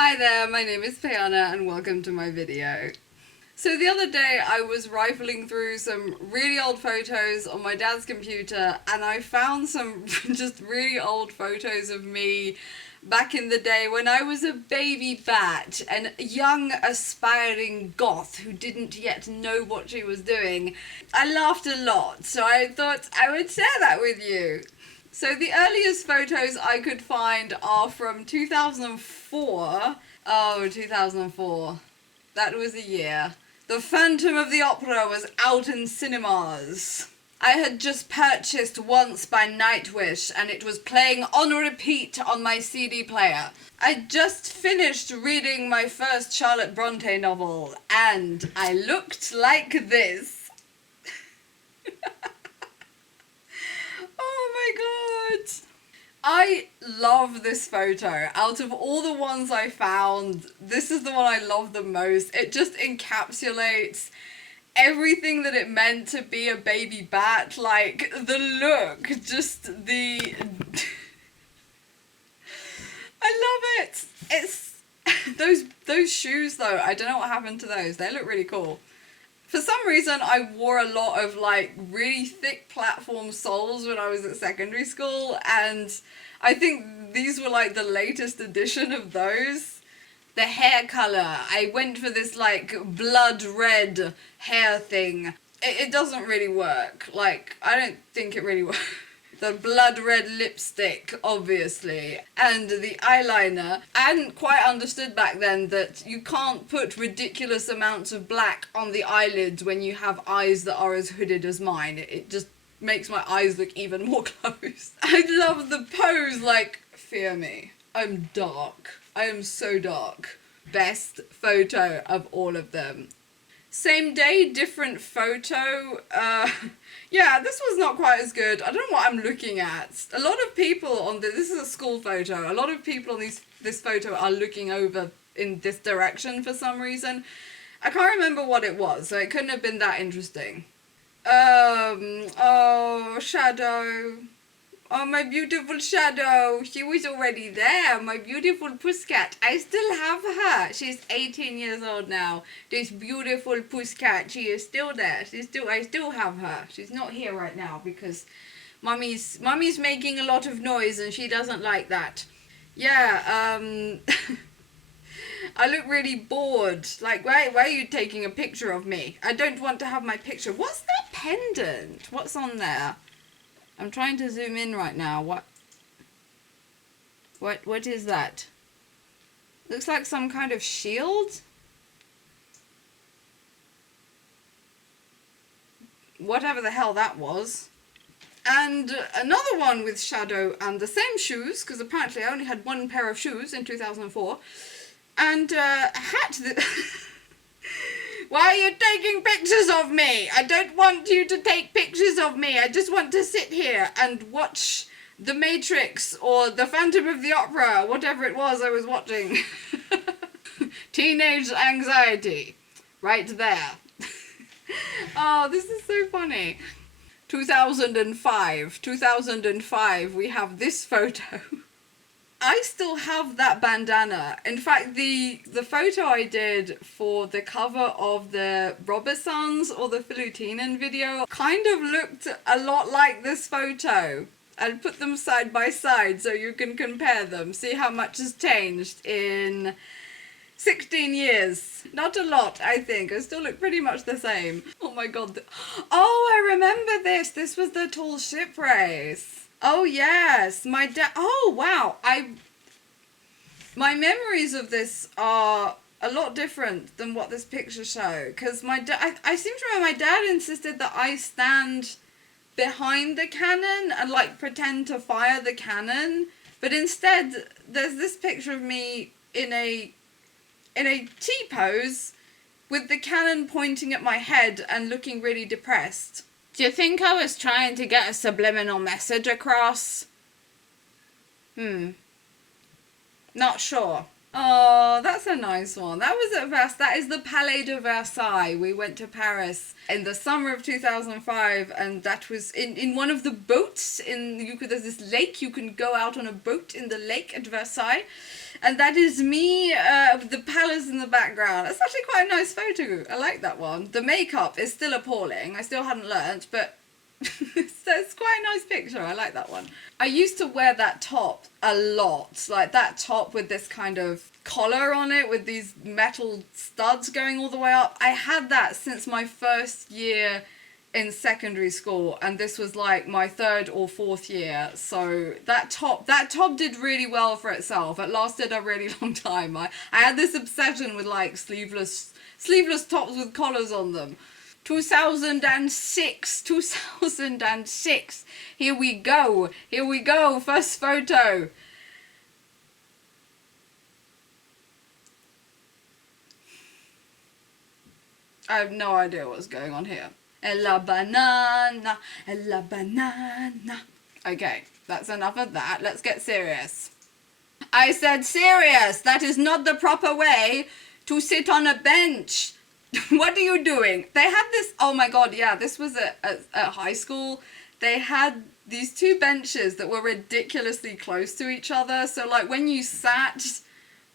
Hi there, my name is Payana and welcome to my video. So the other day I was rifling through some really old photos on my dad's computer and I found some just really old photos of me back in the day when I was a baby bat, and a young aspiring goth who didn't yet know what she was doing. I laughed a lot, so I thought I would share that with you. So the earliest photos I could find are from 2004. Oh, 2004. That was a year. The Phantom of the Opera was out in cinemas. I had just purchased Once by Nightwish and it was playing on repeat on my CD player. I'd just finished reading my first Charlotte Bronte novel and I looked like this. Oh my god. I love this photo. Out of all the ones I found, this is the one I love the most. It just encapsulates everything that it meant to be a baby bat. Like, the look, just the... I love it! It's... those shoes though, I don't know what happened to those. They look really cool. For some reason, I wore a lot of, like, really thick platform soles when I was at secondary school, and I think these were, like, the latest edition of those. The hair colour, I went for this, like, blood red hair thing. It doesn't really work. Like, I don't think it really works. The blood red lipstick, obviously, and the eyeliner. I hadn't quite understood back then that you can't put ridiculous amounts of black on the eyelids when you have eyes that are as hooded as mine. It just makes my eyes look even more closed. I love the pose, like, fear me. I'm dark. I am so dark. Best photo of all of them. Same day, different photo. Yeah, this was not quite as good. I don't know what I'm looking at. A lot of people on this is a school photo. A lot of people on this photo are looking over in this direction for some reason. I can't remember what it was, so it couldn't have been that interesting. Oh, Shadow. Oh, my beautiful Shadow. She was already there. My beautiful Pussycat. I still have her. She's 18 years old now. This beautiful Pussycat. She is still there. I still have her. She's not here right now because Mummy's making a lot of noise and she doesn't like that. Yeah, I look really bored. Like, why are you taking a picture of me? I don't want to have my picture. What's that pendant? What's on there? I'm trying to zoom in right now. What is that? Looks like some kind of shield? Whatever the hell that was. And another one with Shadow and the same shoes, because apparently I only had one pair of shoes in 2004. And a hat that... Why are you taking pictures of me? I don't want you to take pictures of me. I just want to sit here and watch The Matrix or The Phantom of the Opera, whatever it was I was watching. Teenage anxiety. Right there. Oh, this is so funny. 2005, we have this photo. I still have that bandana. In fact, the photo I did for the cover of the Robinsons or the Filutinen video kind of looked a lot like this photo. I'll put them side by side so you can compare them. See how much has changed in 16 years. Not a lot, I think. I still look pretty much the same. Oh my god. Oh, I remember this. This was the tall ship race. Oh yes, my dad. Oh wow, my memories of this are a lot different than what this picture show. Because my dad, I seem to remember my dad insisted that I stand behind the cannon and like pretend to fire the cannon. But instead, there's this picture of me in a T-pose with the cannon pointing at my head and looking really depressed. Do you think I was trying to get a subliminal message across? Not sure. Oh, that's a nice one. That was at Versailles. That is the Palais de Versailles. We went to Paris in the summer of 2005, and that was in one of the boats. There's this lake. You can go out on a boat in the lake at Versailles. And that is me with the palace in the background. That's actually quite a nice photo. I like that one. The makeup is still appalling. I still hadn't learnt, but it's quite a nice picture. I like that one. I used to wear that top a lot. Like that top with this kind of collar on it with these metal studs going all the way up. I had that since my first year in secondary school, and this was like my third or fourth year. So that top did really well for itself. It lasted a really long time. I had this obsession with like sleeveless tops with collars on them. 2006. Here we go. First photo. I have no idea what's going on here. La banana, la banana. Okay, that's enough of that. Let's get serious. I said serious. That is not the proper way to sit on a bench. What are you doing? They had this, oh my god, yeah, this was at high school. They had these two benches that were ridiculously close to each other. So like when you sat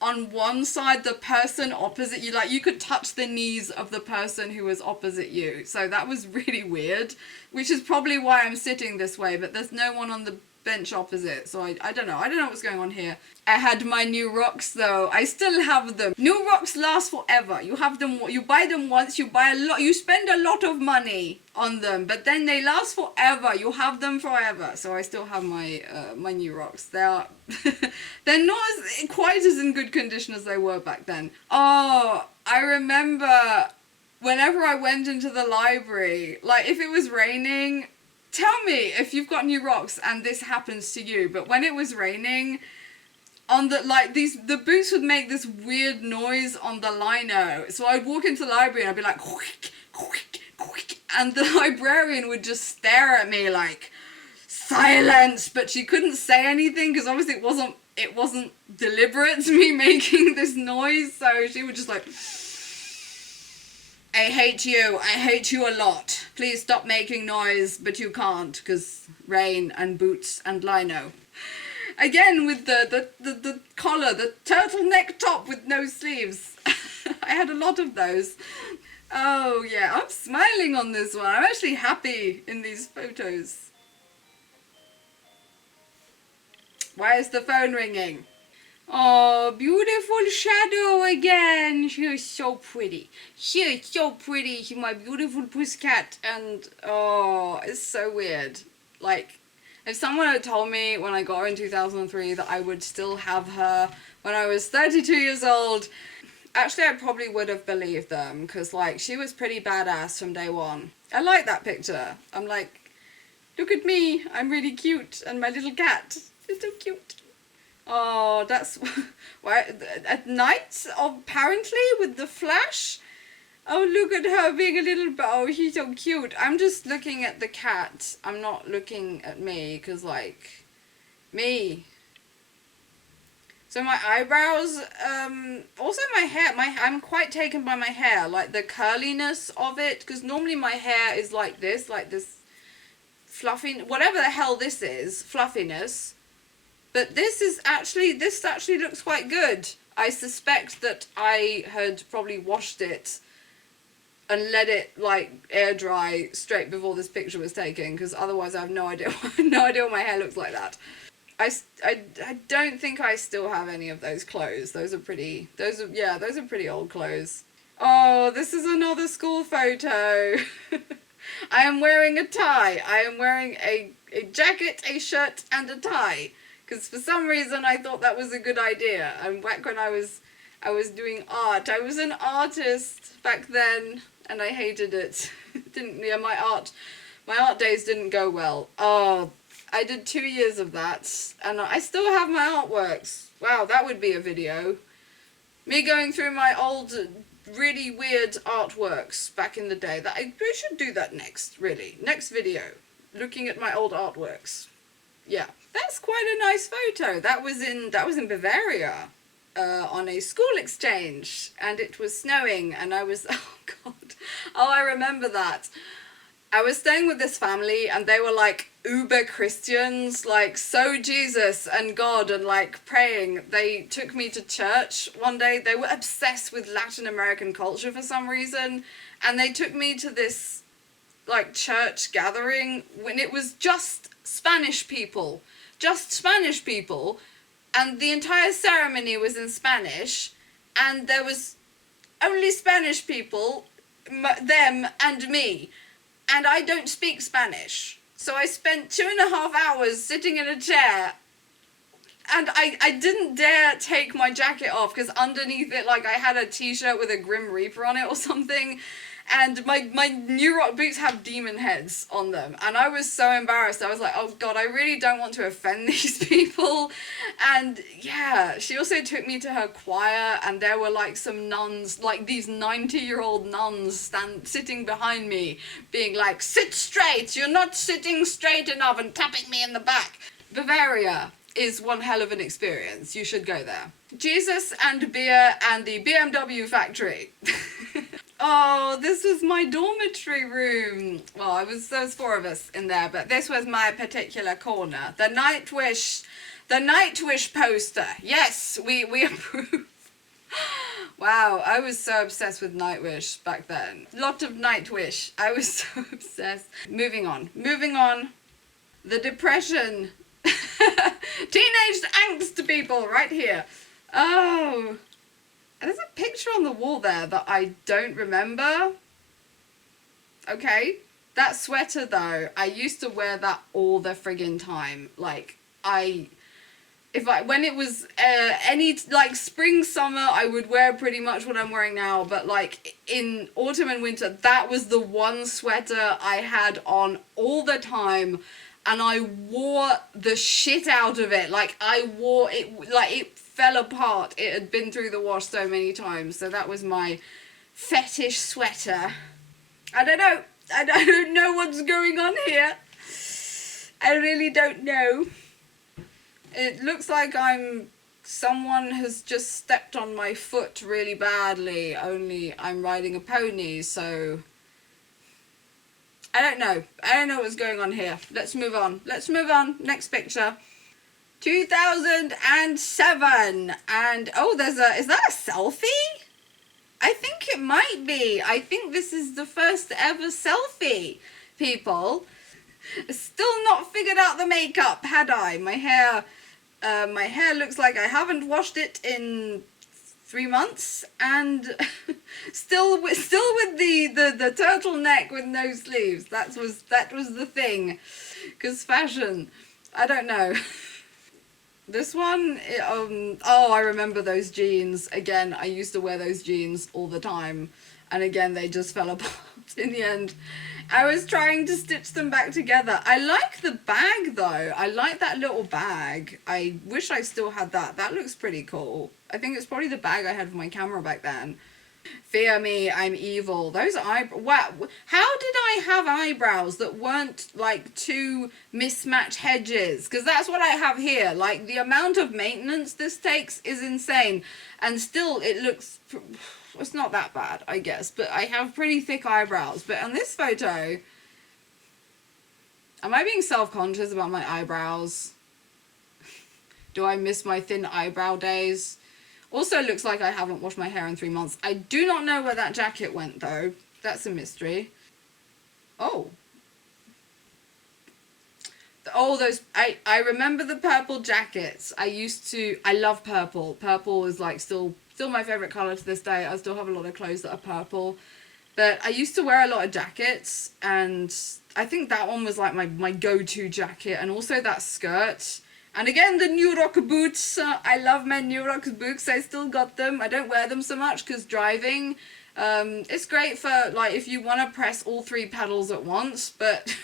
on one side, the person opposite you, like you could touch the knees of the person who was opposite you. So that was really weird, which is probably why I'm sitting this way, but there's no one on the bench opposite. So I don't know what's going on here. I had my new rocks though. I still have them. New rocks last forever. You have them, you buy them once, you buy a lot, you spend a lot of money on them, but then they last forever. You have them forever. So I still have my my new rocks. They're not quite as in good condition as they were back then. Oh, I remember whenever I went into the library, like if it was raining, tell me if you've got new rocks and this happens to you, but when it was raining, on the, like, the boots would make this weird noise on the lino. So I'd walk into the library and I'd be like, quick, quick, quick, and the librarian would just stare at me like, silence, but she couldn't say anything because obviously it wasn't deliberate to me making this noise, so she would just like, I hate you a lot. Please stop making noise, but you can't because rain and boots and lino. Again with the collar, the turtleneck top with no sleeves. I had a lot of those. Oh yeah, I'm smiling on this one. I'm actually happy in these photos. Why is the phone ringing? Oh, beautiful shadow again. She is so pretty. She is so pretty. She's my beautiful pussycat. And oh, it's so weird. Like, if someone had told me when I got her in 2003 that I would still have her when I was 32 years old, actually I probably would have believed them, because like she was pretty badass from day one. I like that picture. I'm like, look at me, I'm really cute, and my little cat is so cute. Oh, that's why at night apparently with the flash. Oh, look at her being a little, oh, she's so cute. I'm just looking at the cat. I'm not looking at me, because, like, me. So my eyebrows, also my hair, I'm quite taken by my hair, like the curliness of it, because normally my hair is like this fluffy, whatever the hell this is, fluffiness. But this actually looks quite good. I suspect that I had probably washed it and let it like air dry straight before this picture was taken, because otherwise I have no idea what my hair looks like that. I don't think I still have any of those clothes. Those are pretty old clothes. Oh, this is another school photo. I am wearing a tie. I am wearing a jacket, a shirt, and a tie, because for some reason I thought that was a good idea. And back when I was doing art, I was an artist back then, and I hated it. My art days didn't go well. Oh, I did 2 years of that, and I still have my artworks. Wow, that would be a video. Me going through my old, really weird artworks back in the day. We should do that next, really. Next video. Looking at my old artworks. Yeah. That's quite a nice photo. That was in Bavaria. On a school exchange, and it was snowing, and I was, oh god, oh I remember that. I was staying with this family, and they were like uber Christians, like so Jesus and God and like praying. They took me to church one day. They were obsessed with Latin American culture for some reason, and they took me to this like church gathering when it was just Spanish people. Just Spanish people, and the entire ceremony was in Spanish, and there was only Spanish people, them and me, and I don't speak Spanish. So I spent 2.5 hours sitting in a chair, and I didn't dare take my jacket off because underneath it, like, I had a t-shirt with a Grim Reaper on it or something, and my New Rock boots have demon heads on them, and I was so embarrassed. I was like, oh god, I really don't want to offend these people. And yeah, she also took me to her choir, and there were like some nuns, like these 90-year-old nuns sitting behind me, being like, sit straight, you're not sitting straight enough, and tapping me in the back. Bavaria is one hell of an experience. You should go there. Jesus and beer and the BMW factory. Oh, this was my dormitory room. Well, there was 4 of us in there, but this was my particular corner. The Nightwish poster. Yes, we approve. Wow, I was so obsessed with Nightwish back then. Lot of Nightwish. I was so obsessed. Moving on. The depression. Teenage angst people right here. Oh. There's a picture on the wall there that I don't remember. Okay. That sweater though, I used to wear that all the friggin' time. Like, when it was any, like, spring, summer, I would wear pretty much what I'm wearing now. But, like, in autumn and winter, that was the one sweater I had on all the time. And I wore the shit out of it. Like, I wore it, like, it fell apart. It had been through the wash so many times. So that was my fetish sweater. I don't know. I don't know what's going on here. I really don't know. It looks like someone has just stepped on my foot really badly, only I'm riding a pony, so I don't know. I don't know what's going on here. Let's move on. Next picture. 2007. And, oh, is that a selfie? I think it might be. I think this is the first ever selfie, people. Still not figured out the makeup, had I? My hair looks like I haven't washed it in 3 months, and still with the turtleneck with no sleeves. That was the thing, because fashion, I don't know. This one, oh, I remember those jeans. Again, I used to wear those jeans all the time, and again, they just fell apart in the end. I was trying to stitch them back together. I like the bag though. I like that little bag. I wish I still had that. That looks pretty cool. I think it's probably the bag I had for my camera back then. Fear me, I'm evil. Those eyebrows. Wow. How did I have eyebrows that weren't like 2 mismatched hedges? Because that's what I have here. Like, the amount of maintenance this takes is insane. And still, it looks... It's not that bad, I guess, but I have pretty thick eyebrows. But on this photo, am I being self-conscious about my eyebrows? Do I miss my thin eyebrow days? Also looks like I haven't washed my hair in 3 months. I do not know where that jacket went, though. That's a mystery. Oh. Oh, those... I remember the purple jackets. I love purple. Purple is, like, still my favourite colour to this day. I still have a lot of clothes that are purple. But I used to wear a lot of jackets, and I think that one was like my go-to jacket, and also that skirt. And again, the New Rock boots. I love my New Rock boots. I still got them. I don't wear them so much because driving. It's great for, like, if you want to press all 3 pedals at once. But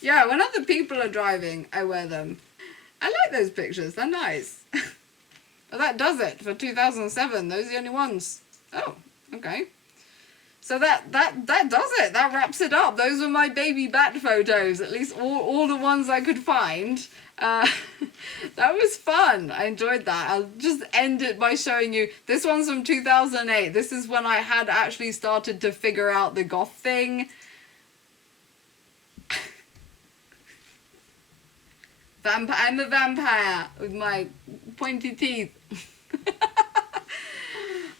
yeah, when other people are driving, I wear them. I like those pictures. They're nice. Well, that does it for 2007. Those are the only ones. Oh, okay. So that does it. That wraps it up. Those were my baby bat photos. At least all the ones I could find. That was fun. I enjoyed that. I'll just end it by showing you. This one's from 2008. This is when I had actually started to figure out the goth thing. Vampire. I'm a vampire with my pointy teeth.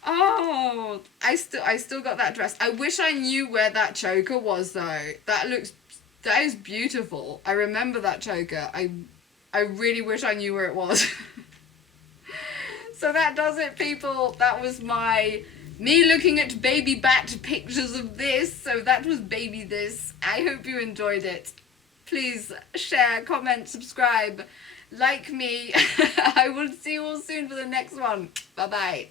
Oh, I still got that dress. I wish I knew where that choker was though. That is beautiful. I remember that choker. I really wish I knew where it was. So that does it, people. That was me looking at baby bat pictures of this. So that was baby this. I hope you enjoyed it. Please share, comment, subscribe, like me. I will see you all soon for the next one. Bye bye.